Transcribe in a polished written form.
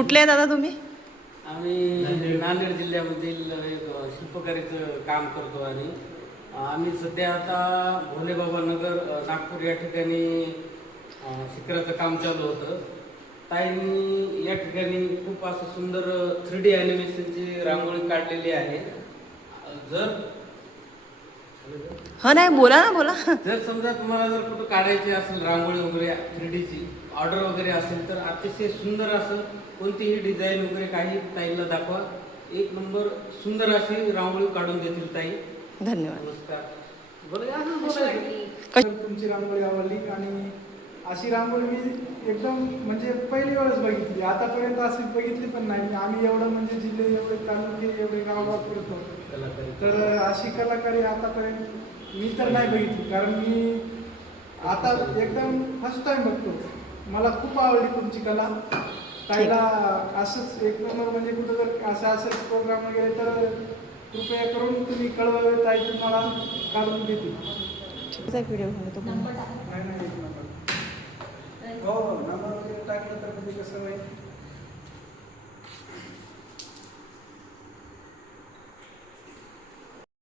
कुठले आहे दादा तुम्ही? आम्ही नांदेड जिल्ह्यामधील एक शिल्पकारीचं काम करतो आणि आम्ही सध्या आता भोलेबाबा नगर नागपूर या ठिकाणी शिखराचं काम चालू होतं. ताईंनी या ठिकाणी खूप असं सुंदर 3D ॲनिमेशनची रांगोळी काढलेली आहे. जर हा नाही बोला ना बोला. जर समजा तुम्हाला जर कुठं काढायची असेल रांगोळी वगैरे 3Dची ऑर्डर वगैरे असेल तर अतिशय सुंदर असं कोणतीही डिझाईन वगैरे काही ताईला दाखवा, एक नंबर सुंदर अशी रांगोळी काढून देतील ताई. धन्यवाद. नमस्कार. तुमची रांगोळी आवडली आणि अशी रांगोळी मी एकदम म्हणजे पहिली वेळच बघितली. आतापर्यंत अशी बघितली पण नाही. आम्ही एवढं म्हणजे जिल्हे एवढे तालुके एवढे गावात करतो, तर अशी कलाकारी आतापर्यंत मी तर नाही बघितली. कारण मी आता एकदम फर्स्ट टाइम बघतो. मला खूप आवडली तुमची कला. ताईला असंच एक नंबर म्हणजे कुठं जर असं प्रोग्राम वगैरे तर कृपया करून तुम्ही कळवावे. ताई तुम्हाला काढून देतील. व्हिडिओ नाही एक नंबर. हो नंबर वगैरे टाकलं तर म्हणजे कसं नाही